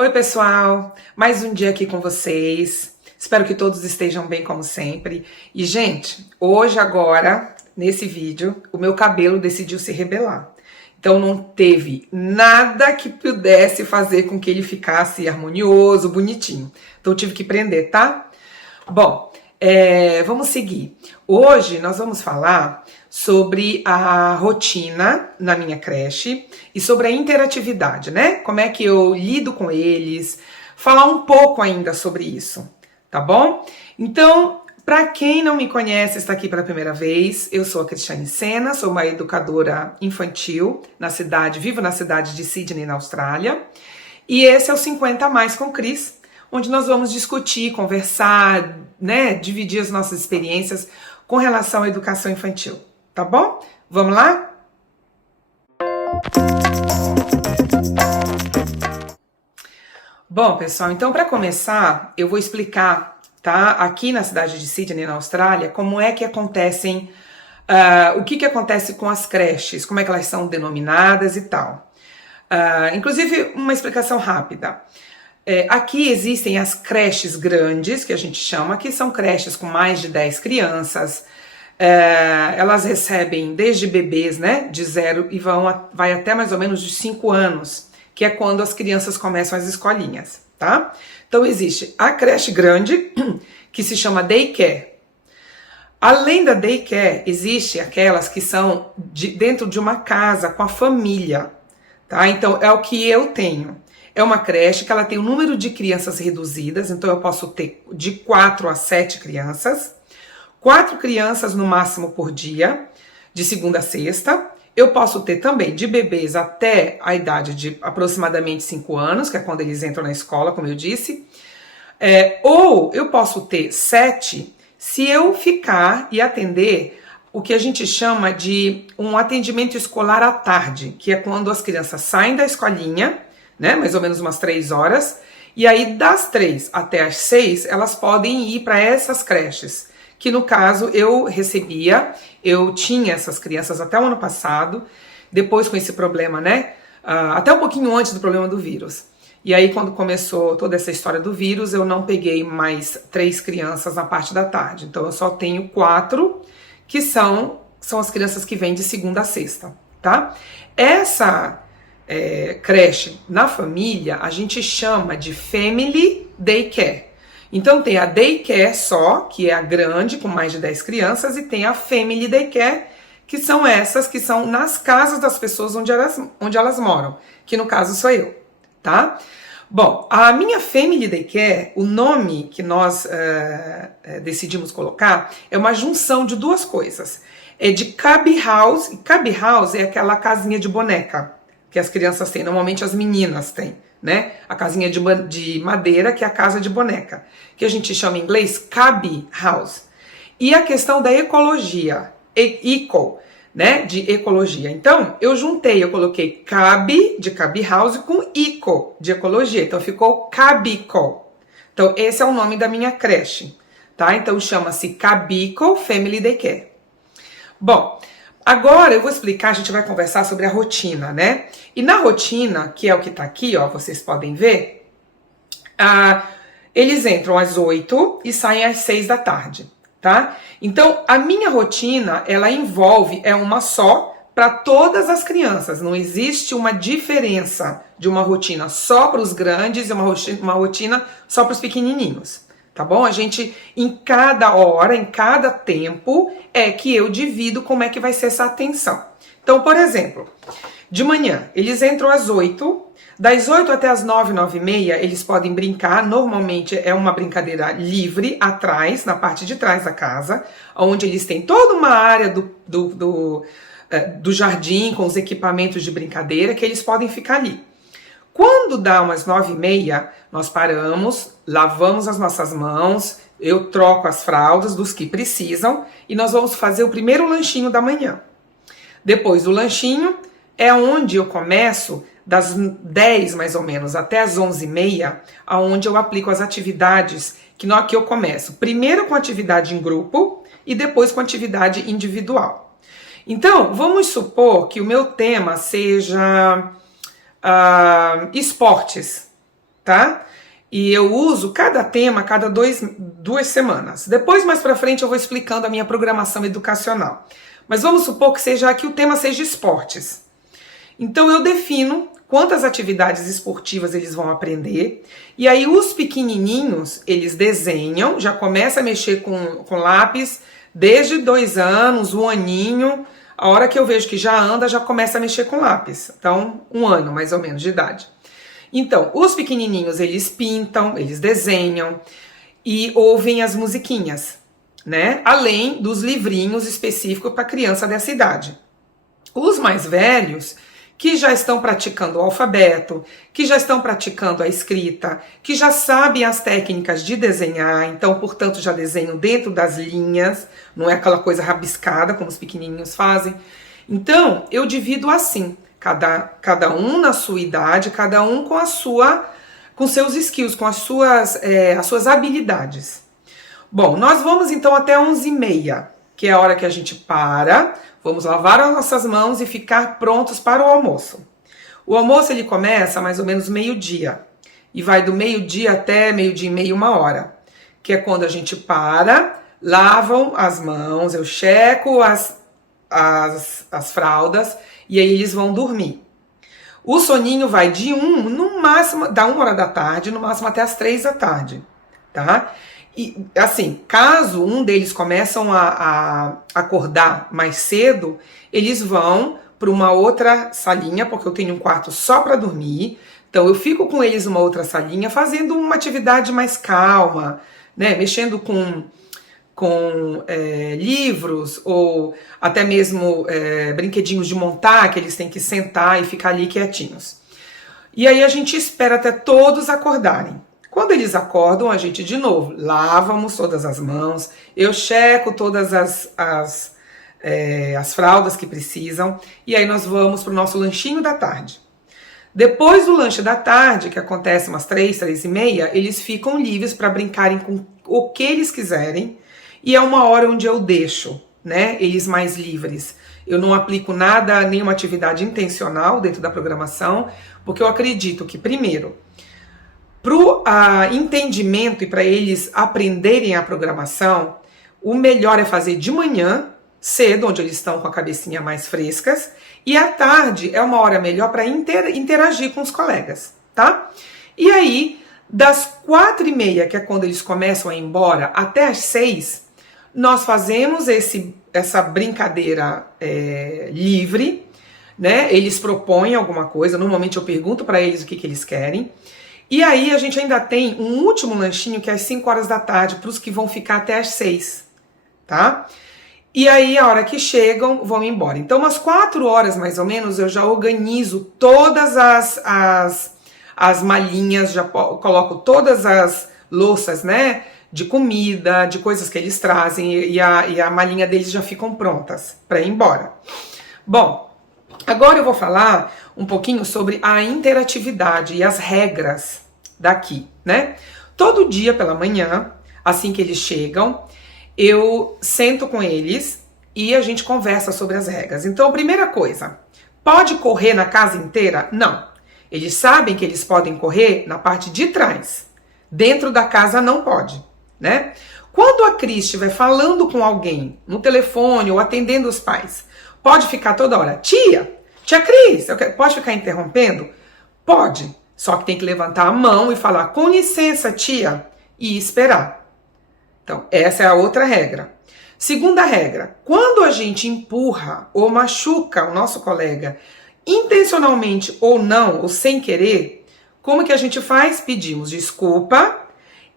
Oi, pessoal! Mais um dia aqui com vocês. Espero que todos estejam bem, como sempre. E, gente, hoje, agora, nesse vídeo, o meu cabelo decidiu se rebelar. Então, não teve nada que pudesse fazer com que ele ficasse harmonioso, bonitinho. Então, eu tive que prender, tá? Bom, vamos seguir. Hoje, nós vamos falar sobre a rotina na minha creche e sobre a interatividade, né? Como é que eu lido com eles, falar um pouco ainda sobre isso, tá bom? Então, para quem não me conhece, está aqui pela primeira vez, eu sou a Cristiane Sena, sou uma educadora infantil vivo na cidade de Sydney, na Austrália, e esse é o 50 a mais com Cris, onde nós vamos discutir, conversar, né, dividir as nossas experiências com relação à educação infantil. Tá bom? Vamos lá? Bom, pessoal, então para começar, eu vou explicar, tá? Aqui na cidade de Sydney, na Austrália, como é que acontecem, o que acontece com as creches, como é que elas são denominadas e tal. Inclusive, uma explicação rápida. Aqui existem as creches grandes, que a gente chama, que são creches com mais de 10 crianças. Elas recebem desde bebês, né, de 0 e vai até mais ou menos de 5 anos, que é quando as crianças começam as escolinhas, tá? Então existe a creche grande, que se chama daycare. Além da daycare, existe aquelas que são dentro de uma casa com a família, tá? Então é o que eu tenho. É uma creche que ela tem um número de crianças reduzidas, então eu posso ter de 4 a 7 crianças, 4 crianças no máximo por dia, de segunda a sexta. Eu posso ter também de bebês até a idade de aproximadamente 5 anos, que é quando eles entram na escola, como eu disse. Ou eu posso ter 7 se eu ficar e atender o que a gente chama de um atendimento escolar à tarde, que é quando as crianças saem da escolinha, né, mais ou menos umas 3 horas, e aí das 3 até as 6 elas podem ir para essas creches, que no caso eu tinha essas crianças até o ano passado, depois com esse problema, né, até um pouquinho antes do problema do vírus. E aí quando começou toda essa história do vírus, eu não peguei mais 3 crianças na parte da tarde, então eu só tenho 4, que são as crianças que vêm de segunda a sexta, tá? Essa creche na família, a gente chama de Family Daycare. Então tem a Daycare só, que é a grande, com mais de 10 crianças, e tem a Family Daycare, que são essas que são nas casas das pessoas onde elas moram, que no caso sou eu, tá? Bom, a minha Family Daycare, o nome que nós decidimos colocar, é uma junção de duas coisas. É de Cubby House, e Cubby House é aquela casinha de boneca que as crianças têm, normalmente as meninas têm, né? A casinha de madeira, que é a casa de boneca, que a gente chama em inglês Cubby House. E a questão da ecologia, eco, né? De ecologia. Então, eu coloquei Cubby, de Cubby House, com eco, de ecologia. Então, ficou Cubbico. Então, esse é o nome da minha creche, tá? Então, chama-se Cubbico Family Daycare. Bom, agora eu vou explicar, a gente vai conversar sobre a rotina, né? E na rotina, que é o que tá aqui, ó, vocês podem ver, eles entram às 8 e saem às 6 da tarde, tá? Então, a minha rotina, ela envolve, uma só para todas as crianças. Não existe uma diferença de uma rotina só para os grandes e uma rotina só para os pequenininhos. Tá bom? A gente, em cada hora, em cada tempo, que eu divido como é que vai ser essa atenção. Então, por exemplo, de manhã, eles entram às 8, das 8 até as 9, 9 e meia, eles podem brincar. Normalmente é uma brincadeira livre, atrás, na parte de trás da casa, onde eles têm toda uma área do jardim com os equipamentos de brincadeira que eles podem ficar ali. Quando dá umas 9 e meia, nós paramos, lavamos as nossas mãos, eu troco as fraldas dos que precisam e nós vamos fazer o primeiro lanchinho da manhã. Depois do lanchinho é onde eu começo, das 10 mais ou menos até as 11 e meia, onde eu aplico as atividades que eu começo. Primeiro com atividade em grupo e depois com atividade individual. Então, vamos supor que o meu tema seja esportes, tá? E eu uso cada tema a cada 2 semanas. Depois, mais pra frente, eu vou explicando a minha programação educacional. Mas vamos supor que o tema seja esportes. Então eu defino quantas atividades esportivas eles vão aprender. E aí os pequenininhos, eles desenham, já começa a mexer com lápis desde 2 anos, 1 aninho. A hora que eu vejo que já anda, já começa a mexer com lápis. Então, 1 ano mais ou menos de idade. Então, os pequenininhos, eles pintam, eles desenham e ouvem as musiquinhas, né? Além dos livrinhos específicos para criança dessa idade. Os mais velhos, que já estão praticando o alfabeto, que já estão praticando a escrita, que já sabem as técnicas de desenhar, então, portanto, já desenham dentro das linhas, não é aquela coisa rabiscada como os pequenininhos fazem. Então, eu divido assim, cada um na sua idade, cada um com seus skills, com as suas habilidades. Bom, nós vamos então até 11h30, que é a hora que a gente para, vamos lavar as nossas mãos e ficar prontos para o almoço. O almoço ele começa mais ou menos meio-dia e vai do meio-dia até meio-dia e meia, 1h, que é quando a gente para, lavam as mãos, eu checo as fraldas e aí eles vão dormir. O soninho vai no máximo, da 1h da tarde, no máximo até as 3 da tarde, tá? E, assim, caso um deles começam a acordar mais cedo, eles vão para uma outra salinha, porque eu tenho um quarto só para dormir. Então eu fico com eles numa outra salinha, fazendo uma atividade mais calma, né? Mexendo com livros ou até mesmo brinquedinhos de montar, que eles têm que sentar e ficar ali quietinhos. E aí a gente espera até todos acordarem. Quando eles acordam, a gente de novo lavamos todas as mãos, eu checo todas as fraldas que precisam e aí nós vamos para o nosso lanchinho da tarde. Depois do lanche da tarde, que acontece umas 3, 3h30, eles ficam livres para brincarem com o que eles quiserem e é uma hora onde eu deixo, né, eles mais livres. Eu não aplico nada, nenhuma atividade intencional dentro da programação, porque eu acredito que, primeiro, para o entendimento e para eles aprenderem a programação, o melhor é fazer de manhã, cedo, onde eles estão com a cabecinha mais frescas, e à tarde é uma hora melhor para interagir com os colegas, tá? E aí, das 4h30, que é quando eles começam a ir embora, até as 6, nós fazemos essa brincadeira livre, né? Eles propõem alguma coisa, normalmente eu pergunto para eles o que eles querem, e aí a gente ainda tem um último lanchinho que é às 5h da tarde para os que vão ficar até às 6, tá? E aí a hora que chegam, vão embora. Então umas 4 horas mais ou menos eu já organizo todas as malinhas, já coloco todas as louças, né? De comida, de coisas que eles trazem e a malinha deles já ficam prontas para ir embora. Bom, agora eu vou falar um pouquinho sobre a interatividade e as regras daqui, né? Todo dia pela manhã, assim que eles chegam, eu sento com eles e a gente conversa sobre as regras. Então, primeira coisa, pode correr na casa inteira? Não. Eles sabem que eles podem correr na parte de trás. Dentro da casa não pode, né? Quando a Cris estiver falando com alguém no telefone ou atendendo os pais, pode ficar toda hora, tia Cris, pode ficar interrompendo? Pode, só que tem que levantar a mão e falar, com licença, tia, e esperar. Então, essa é a outra regra. Segunda regra, quando a gente empurra ou machuca o nosso colega, intencionalmente ou não, ou sem querer, como que a gente faz? Pedimos desculpa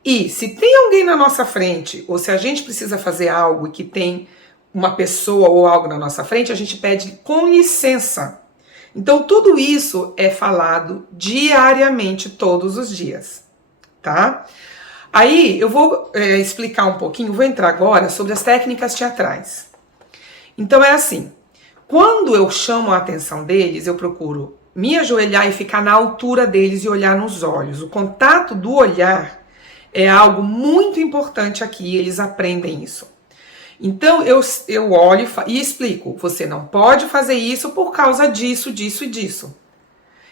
e se tem alguém na nossa frente, ou se a gente precisa fazer algo e que tem uma pessoa ou algo na nossa frente, a gente pede com licença. Então, tudo isso é falado diariamente, todos os dias, tá? Aí, eu vou explicar um pouquinho, vou entrar agora sobre as técnicas teatrais. Então, é assim, quando eu chamo a atenção deles, eu procuro me ajoelhar e ficar na altura deles e olhar nos olhos. O contato do olhar é algo muito importante aqui, eles aprendem isso. Então, eu olho e explico, você não pode fazer isso por causa disso, disso e disso.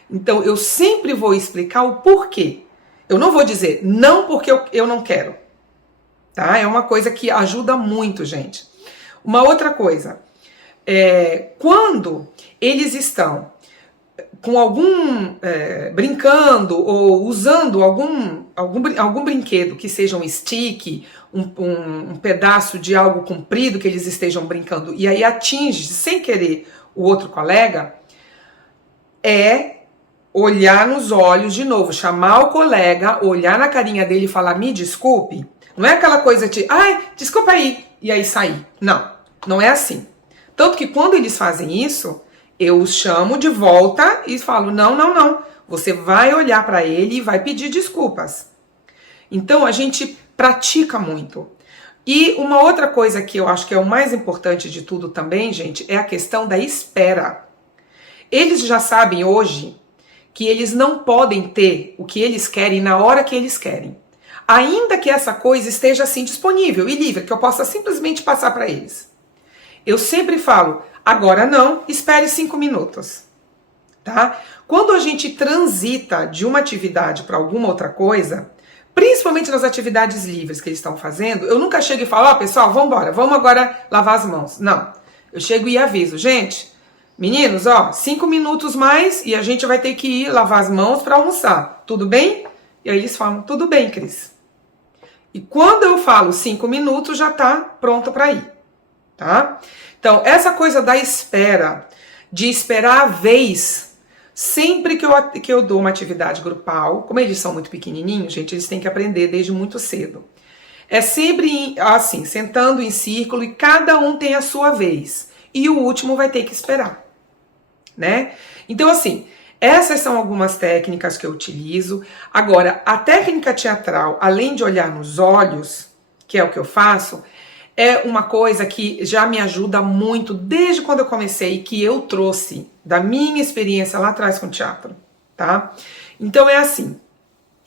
Então, eu sempre vou explicar o porquê. Eu não vou dizer não porque eu não quero, tá? É uma coisa que ajuda muito, gente. Uma outra coisa, quando eles estão com brincando ou usando algum brinquedo que seja um stick, um pedaço de algo comprido que eles estejam brincando e aí atinge sem querer o outro colega, olhar nos olhos de novo, chamar o colega, olhar na carinha dele e falar, me desculpe. Não é aquela coisa de, ai, desculpa aí, e aí sair. Não, não é assim. Tanto que quando eles fazem isso, eu os chamo de volta e falo, não. Você vai olhar para ele e vai pedir desculpas. Então a gente pratica muito. E uma outra coisa que eu acho que é o mais importante de tudo também, gente, é a questão da espera. Eles já sabem hoje que eles não podem ter o que eles querem na hora que eles querem. Ainda que essa coisa esteja assim disponível e livre, que eu possa simplesmente passar para eles. Eu sempre falo, agora não, espere 5 minutos. Tá? Quando a gente transita de uma atividade para alguma outra coisa, principalmente nas atividades livres que eles estão fazendo, eu nunca chego e falo, pessoal, vamos embora, vamos agora lavar as mãos. Não, eu chego e aviso, gente, meninos, 5 minutos mais e a gente vai ter que ir lavar as mãos para almoçar, tudo bem? E aí eles falam, tudo bem, Cris. E quando eu falo 5 minutos, já tá pronto para ir, tá? Então, essa coisa da espera, de esperar a vez, sempre que eu dou uma atividade grupal, como eles são muito pequenininhos, gente, eles têm que aprender desde muito cedo. É sempre assim, sentando em círculo e cada um tem a sua vez. E o último vai ter que esperar, né? Então, assim, essas são algumas técnicas que eu utilizo. Agora, a técnica teatral, além de olhar nos olhos, que é o que eu faço, é uma coisa que já me ajuda muito desde quando eu comecei, que eu trouxe da minha experiência lá atrás com teatro, tá? Então é assim,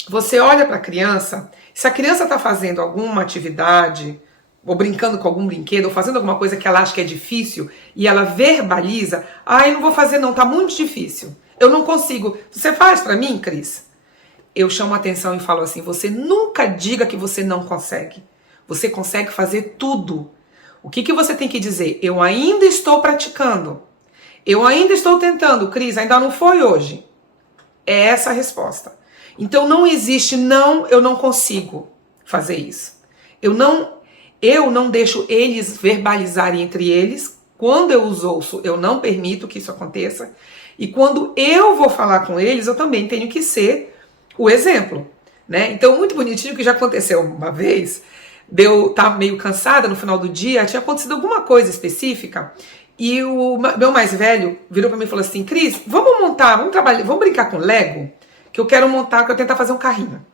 você olha para a criança, se a criança está fazendo alguma atividade, ou brincando com algum brinquedo, ou fazendo alguma coisa que ela acha que é difícil, e ela verbaliza, eu não vou fazer não, tá muito difícil, eu não consigo. Você faz para mim, Cris? Eu chamo a atenção e falo assim, você nunca diga que você não consegue. Você consegue fazer tudo. O que você tem que dizer? Eu ainda estou praticando. Eu ainda estou tentando, Cris, ainda não foi hoje. É essa a resposta. Então não existe não, eu não consigo fazer isso. Eu não deixo eles verbalizarem entre eles. Quando eu os ouço, eu não permito que isso aconteça. E quando eu vou falar com eles, eu também tenho que ser o exemplo, né? Então, muito bonitinho, que já aconteceu uma vez, de eu estar meio cansada no final do dia, tinha acontecido alguma coisa específica, e o meu mais velho virou pra mim e falou assim, Cris, vamos montar, vamos trabalhar, vamos brincar com Lego, que eu quero montar, que eu quero tentar fazer um carrinho.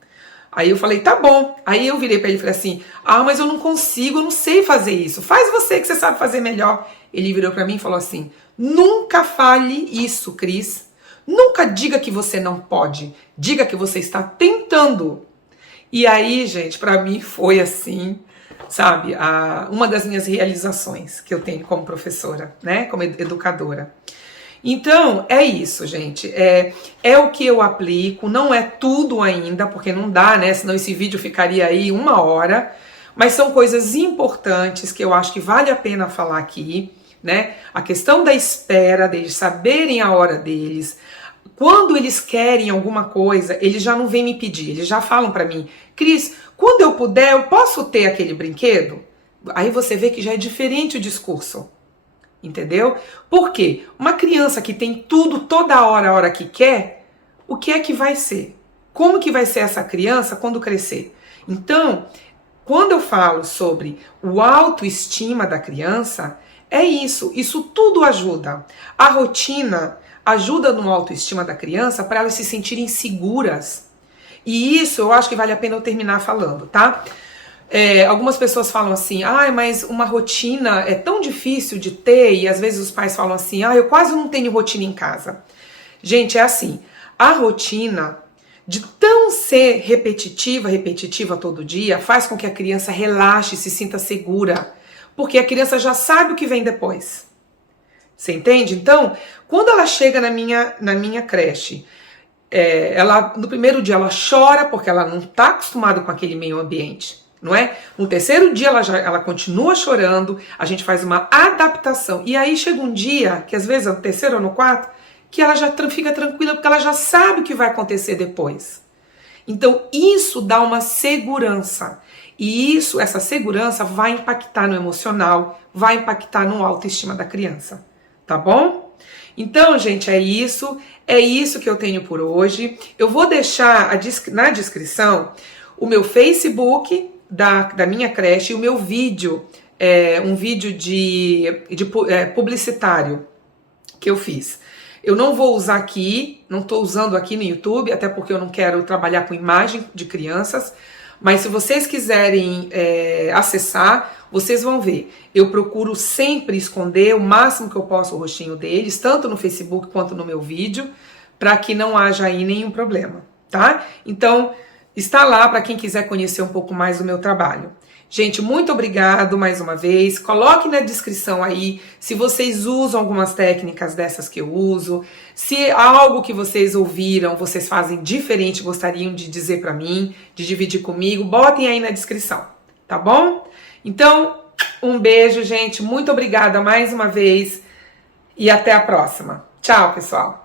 Aí eu falei, tá bom. Aí eu virei pra ele e falei assim, mas eu não consigo, eu não sei fazer isso, faz você que você sabe fazer melhor. Ele virou pra mim e falou assim, nunca fale isso, Cris, nunca diga que você não pode, diga que você está tentando. E aí, gente, pra mim foi assim, sabe, uma das minhas realizações que eu tenho como professora, né, como educadora. Então, é isso, gente, é o que eu aplico, não é tudo ainda, porque não dá, né, senão esse vídeo ficaria aí 1 hora, mas são coisas importantes que eu acho que vale a pena falar aqui, né, a questão da espera, deles saberem a hora deles. Quando eles querem alguma coisa, eles já não vêm me pedir, eles já falam pra mim, Cris, quando eu puder, eu posso ter aquele brinquedo? Aí você vê que já é diferente o discurso, entendeu? Por quê? Uma criança que tem tudo toda hora, a hora que quer, o que é que vai ser? Como que vai ser essa criança quando crescer? Então, quando eu falo sobre o autoestima da criança, é isso tudo ajuda. A rotina ajuda no autoestima da criança para elas se sentirem seguras. E isso eu acho que vale a pena eu terminar falando, tá? Algumas pessoas falam assim, mas uma rotina é tão difícil de ter, e às vezes os pais falam assim, eu quase não tenho rotina em casa. Gente, é assim, a rotina, de tão ser repetitiva todo dia, faz com que a criança relaxe, se sinta segura, porque a criança já sabe o que vem depois. Você entende? Então, quando ela chega na minha creche, ela no primeiro dia ela chora porque ela não está acostumada com aquele meio ambiente, não é? No terceiro dia ela continua chorando, a gente faz uma adaptação. E aí chega um dia, que às vezes é no terceiro ou no quarto, que ela já fica tranquila porque ela já sabe o que vai acontecer depois. Então isso dá uma segurança. E essa segurança vai impactar no emocional, vai impactar no autoestima da criança, tá bom? Então, gente, é isso que eu tenho por hoje. Eu vou deixar na descrição o meu Facebook da minha creche e o meu vídeo, um vídeo publicitário que eu fiz. Eu não vou usar aqui, não estou usando aqui no YouTube, até porque eu não quero trabalhar com imagem de crianças, mas se vocês quiserem acessar, vocês vão ver. Eu procuro sempre esconder o máximo que eu posso o rostinho deles, tanto no Facebook quanto no meu vídeo, para que não haja aí nenhum problema, tá? Então, está lá para quem quiser conhecer um pouco mais do meu trabalho. Gente, muito obrigado mais uma vez. Coloque na descrição aí se vocês usam algumas técnicas dessas que eu uso, se algo que vocês ouviram, vocês fazem diferente, gostariam de dizer para mim, de dividir comigo, botem aí na descrição, tá bom? Então, um beijo, gente. Muito obrigada mais uma vez e até a próxima. Tchau, pessoal.